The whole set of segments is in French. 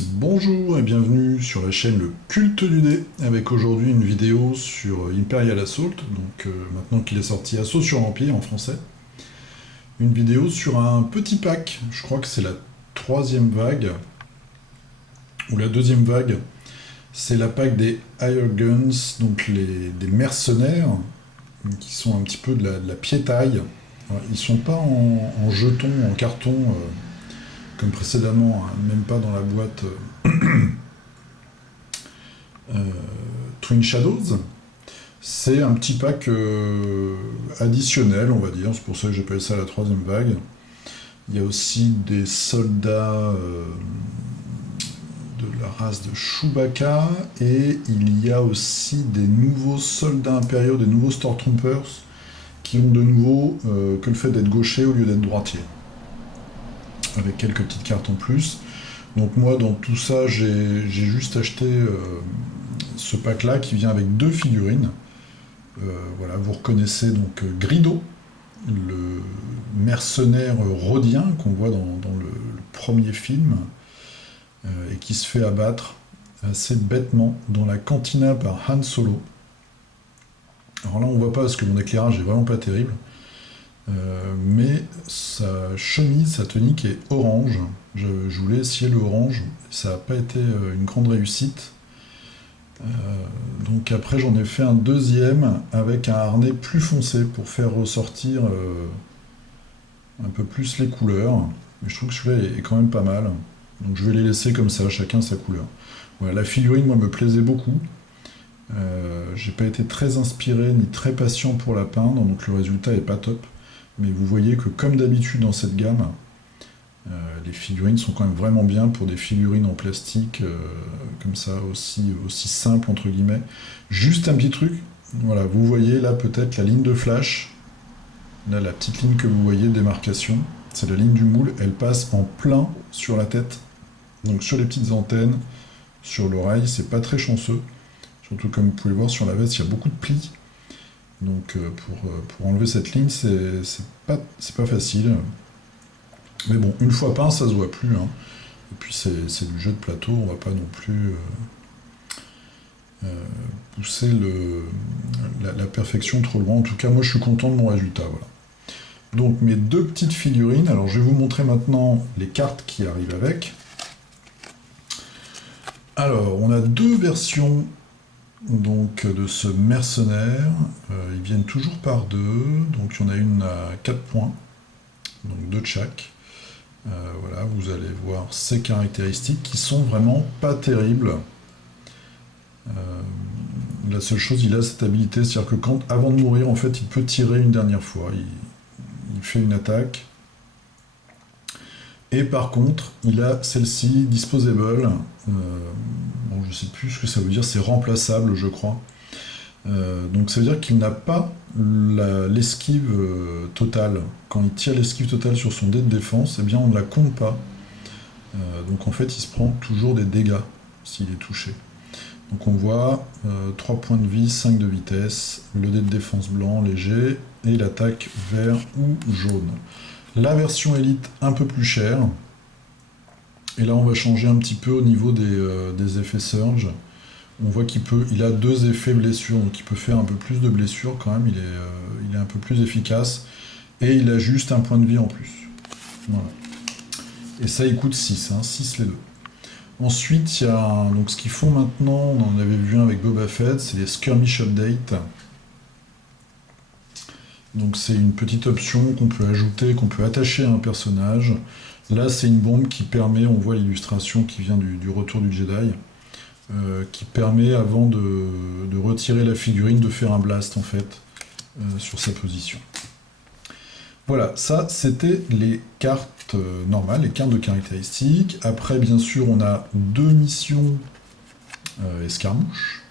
Bonjour et bienvenue sur la chaîne Le Culte du Dé, avec aujourd'hui une vidéo sur Imperial Assault, maintenant qu'il est sorti Assaut sur l'Empire en français. Une vidéo sur un petit pack, je crois que c'est la troisième vague, ou la deuxième vague. C'est la pack des Higher Guns, donc des mercenaires, qui sont un petit peu de la piétaille. Alors, ils sont pas en jetons, en carton, comme précédemment, hein, même pas dans la boîte euh, Twin Shadows. C'est un petit pack additionnel, on va dire, c'est pour ça que j'appelle ça la troisième vague. Il y a aussi des soldats de la race de Chewbacca, et il y a aussi des nouveaux soldats impériaux, des nouveaux Stormtroopers, qui ont de nouveau que le fait d'être gaucher au lieu d'être droitier, avec quelques petites cartes en plus. Donc moi, dans tout ça, j'ai juste acheté ce pack-là qui vient avec deux figurines. Voilà, vous reconnaissez donc Grido, le mercenaire rhodien qu'on voit dans le premier film, et qui se fait abattre assez bêtement dans la cantina par Han Solo. Alors là, on voit pas parce que mon éclairage est vraiment pas terrible, mais sa chemise, sa tunique est orange. Je voulais essayer le orange, ça n'a pas été une grande réussite. Donc après j'en ai fait un deuxième avec un harnais plus foncé pour faire ressortir un peu plus les couleurs. Mais je trouve que celui-là est quand même pas mal. Donc je vais les laisser comme ça, chacun sa couleur. Voilà, la figurine moi me plaisait beaucoup. J'ai pas été très inspiré ni très patient pour la peindre, donc le résultat est pas top. Mais vous voyez que comme d'habitude dans cette gamme, les figurines sont quand même vraiment bien pour des figurines en plastique, comme ça, aussi simple entre guillemets. Juste un petit truc, voilà, vous voyez là peut-être la ligne de flash, là la petite ligne que vous voyez de démarcation, c'est la ligne du moule, elle passe en plein sur la tête, donc sur les petites antennes, sur l'oreille, c'est pas très chanceux, surtout comme vous pouvez le voir sur la veste, il y a beaucoup de plis, donc pour enlever cette ligne, c'est pas facile. Mais bon, une fois peint, ça se voit plus, hein. Et puis c'est du jeu de plateau, on va pas non plus pousser la perfection trop loin. En tout cas, moi je suis content de mon résultat, voilà. Donc mes deux petites figurines, alors je vais vous montrer maintenant les cartes qui arrivent avec. Alors, on a deux versions donc, de ce mercenaire. Ils viennent toujours par deux, donc il y en a une à 4 points, donc deux de chaque. Voilà, vous allez voir ces caractéristiques qui sont vraiment pas terribles. La seule chose, il a cette habilité, c'est-à-dire que avant de mourir, en fait, il peut tirer une dernière fois. Il fait une attaque. Et par contre, il a celle-ci, Disposable. Bon, je sais plus ce que ça veut dire, c'est remplaçable, je crois. Donc ça veut dire qu'il n'a pas l'esquive totale. Quand il tire l'esquive totale sur son dé de défense, eh bien on ne la compte pas. Donc en fait il se prend toujours des dégâts s'il est touché. Donc on voit 3 points de vie, 5 de vitesse, le dé de défense blanc léger, et l'attaque vert ou jaune. La version élite un peu plus chère. Et là on va changer un petit peu au niveau des effets surge. On voit il a deux effets blessures, donc il peut faire un peu plus de blessures quand même, il est un peu plus efficace, et il a juste un point de vie en plus. Voilà. Et ça il coûte 6, hein, 6 les deux. Ensuite, il y a donc ce qu'ils font maintenant, on en avait vu un avec Boba Fett, c'est les Skirmish Update. Donc c'est une petite option qu'on peut ajouter, qu'on peut attacher à un personnage. Là c'est une bombe qui permet, on voit l'illustration qui vient du Retour du Jedi, qui permet, avant de retirer la figurine, de faire un blast en fait sur sa position. Voilà, ça c'était les cartes normales, les cartes de caractéristiques. Après, bien sûr, on a deux missions escarmouches.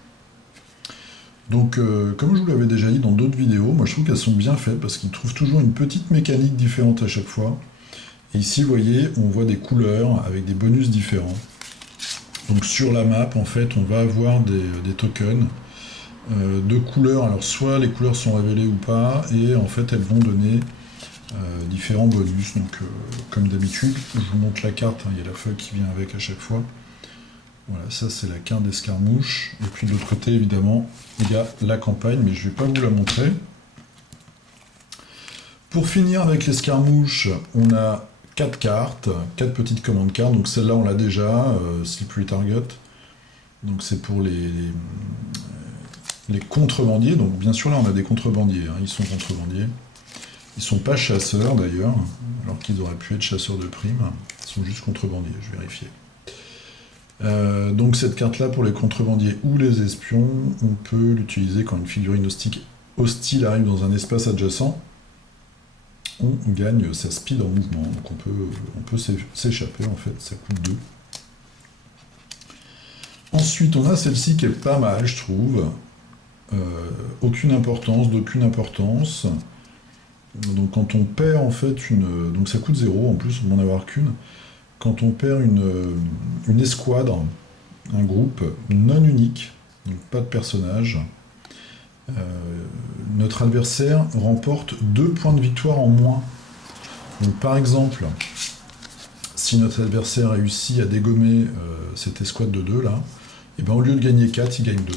Donc, comme je vous l'avais déjà dit dans d'autres vidéos, moi je trouve qu'elles sont bien faites parce qu'ils trouvent toujours une petite mécanique différente à chaque fois. Et ici, vous voyez, on voit des couleurs avec des bonus différents. Donc sur la map, en fait, on va avoir des tokens de couleurs. Alors soit les couleurs sont révélées ou pas, et en fait elles vont donner différents bonus. Donc comme d'habitude, je vous montre la carte, hein, il y a la feuille qui vient avec à chaque fois. Voilà, ça c'est la carte d'escarmouche. Et puis de l'autre côté, évidemment, il y a la campagne, mais je ne vais pas vous la montrer. Pour finir avec l'escarmouche, on a 4 cartes, 4 petites commandes cartes. Donc celle-là, on l'a déjà, Slippery Target. Donc c'est pour les contrebandiers. Donc bien sûr, là, on a des contrebandiers. Hein, ils sont contrebandiers. Ils sont pas chasseurs d'ailleurs, alors qu'ils auraient pu être chasseurs de primes. Ils sont juste contrebandiers, je vérifie. Donc cette carte-là, pour les contrebandiers ou les espions, on peut l'utiliser quand une figurine hostile arrive dans un espace adjacent. On gagne sa speed en mouvement, donc on peut s'échapper en fait, ça coûte 2. Ensuite, on a celle-ci qui est pas mal, je trouve. Aucune importance, d'aucune importance. Donc quand on perd en fait une... Donc ça coûte 0, en plus on va en avoir qu'une. Quand on perd une escouade, un groupe non unique, donc pas de personnage, notre adversaire remporte 2 points de victoire en moins. Donc par exemple, si notre adversaire réussit à dégommer cette escouade de 2 là, et ben au lieu de gagner 4, il gagne 2.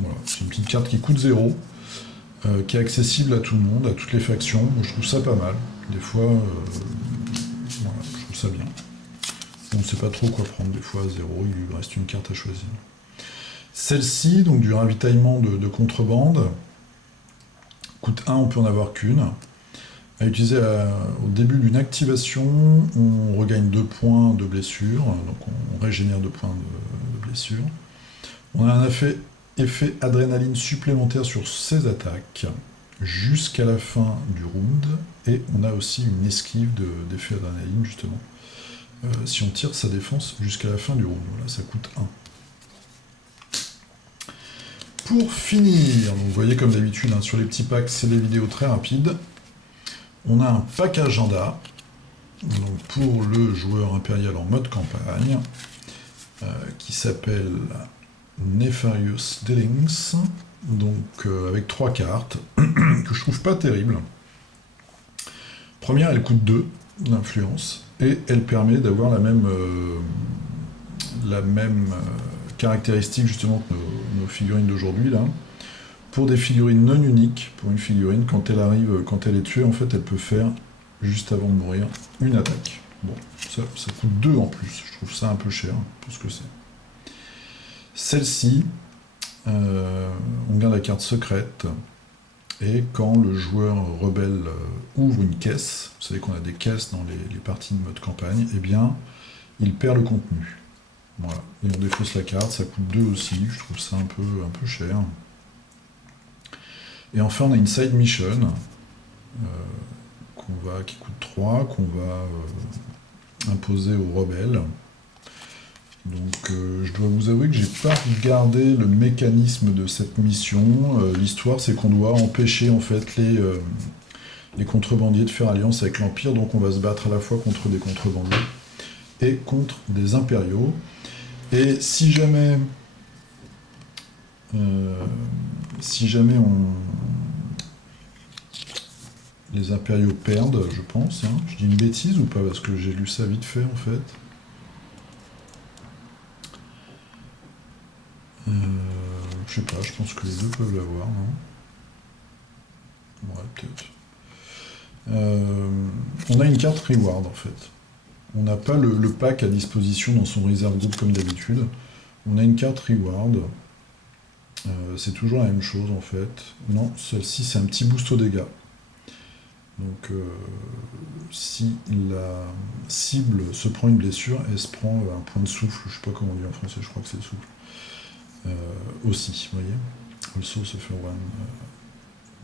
Voilà, c'est une petite carte qui coûte 0, qui est accessible à tout le monde, à toutes les factions. Moi, je trouve ça pas mal. Des fois, voilà, je trouve ça bien. On ne sait pas trop quoi prendre des fois à 0, il lui reste une carte à choisir. Celle-ci, donc du ravitaillement de contrebande, coûte 1, on peut en avoir qu'une. À utiliser au début d'une activation, on regagne 2 points de blessure, donc on régénère 2 points de blessure. On a un effet adrénaline supplémentaire sur ses attaques jusqu'à la fin du round, et on a aussi une esquive d'effet adrénaline justement. Si on tire sa défense jusqu'à la fin du round, voilà, ça coûte 1. Pour finir, donc vous voyez comme d'habitude, hein, sur les petits packs, c'est des vidéos très rapides. On a un pack agenda, donc pour le joueur impérial en mode campagne, qui s'appelle Nefarious Dealings, donc avec 3 cartes, que je trouve pas terribles. Première, elle coûte 2 d'influence, et elle permet d'avoir la même caractéristique justement que nos figurines d'aujourd'hui là. Pour des figurines non uniques, pour une figurine, quand elle arrive, quand elle est tuée, en fait, elle peut faire, juste avant de mourir, une attaque. Bon, ça coûte 2 en plus, je trouve ça un peu cher, pour ce que c'est. Celle-ci, on gagne la carte secrète, et quand le joueur rebelle ouvre une caisse, vous savez qu'on a des caisses dans les parties de mode campagne, eh bien, il perd le contenu. Voilà, et on défausse la carte, ça coûte 2 aussi, je trouve ça un peu cher. Et enfin, on a une side mission qui coûte 3, qu'on va imposer aux rebelles. Donc je dois vous avouer que j'ai pas regardé le mécanisme de cette mission. L'histoire, c'est qu'on doit empêcher en fait les contrebandiers de faire alliance avec l'Empire, donc on va se battre à la fois contre des contrebandiers et contre des impériaux. Et si jamais les impériaux perdent, je pense, hein. Je dis une bêtise ou pas, parce que j'ai lu ça vite fait en fait. Je sais pas, je pense que les deux peuvent l'avoir, non? Ouais, peut-être. On a une carte reward en fait. On n'a pas le pack à disposition dans son reserve group comme d'habitude. On a une carte reward. C'est toujours la même chose en fait. Non, celle-ci c'est un petit boost aux dégâts. Donc si la cible se prend une blessure, elle se prend un point de souffle, je sais pas comment on dit en français, je crois que c'est le souffle. Aussi, vous voyez. Also se fait one.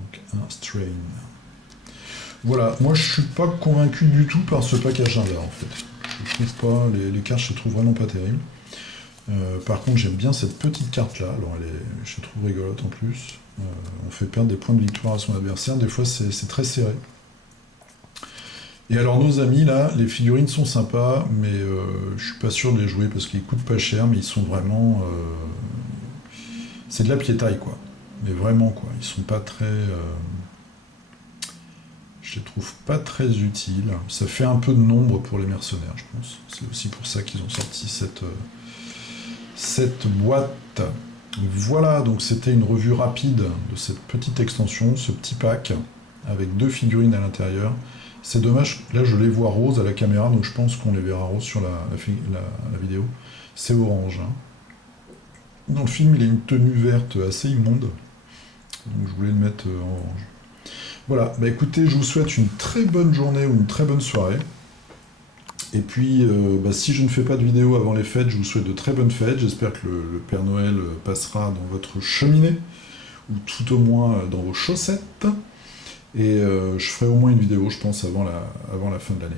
Donc un strain. Voilà, moi je suis pas convaincu du tout par ce pack agenda en fait. Je trouve pas, les cartes je les trouve vraiment pas terribles. Par contre j'aime bien cette petite carte là, alors je la trouve rigolote en plus. On fait perdre des points de victoire à son adversaire, des fois c'est très serré. Et alors nos amis là, les figurines sont sympas, mais je suis pas sûr de les jouer parce qu'ils coûtent pas cher, mais ils sont vraiment... c'est de la piétaille quoi. Mais vraiment quoi, ils sont pas très... je les trouve pas très utiles. Ça fait un peu de nombre pour les mercenaires, je pense. C'est aussi pour ça qu'ils ont sorti cette boîte. Voilà, donc c'était une revue rapide de cette petite extension, ce petit pack, avec 2 figurines à l'intérieur. C'est dommage, là je les vois roses à la caméra, donc je pense qu'on les verra roses sur la vidéo. C'est orange, hein. Dans le film, il a une tenue verte assez immonde, donc je voulais le mettre en orange. Voilà, bah écoutez, je vous souhaite une très bonne journée ou une très bonne soirée. Et puis, bah, si je ne fais pas de vidéo avant les fêtes, je vous souhaite de très bonnes fêtes. J'espère que le Père Noël passera dans votre cheminée, ou tout au moins dans vos chaussettes. Et je ferai au moins une vidéo, je pense, avant la fin de l'année.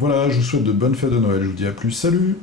Voilà, je vous souhaite de bonnes fêtes de Noël. Je vous dis à plus. Salut!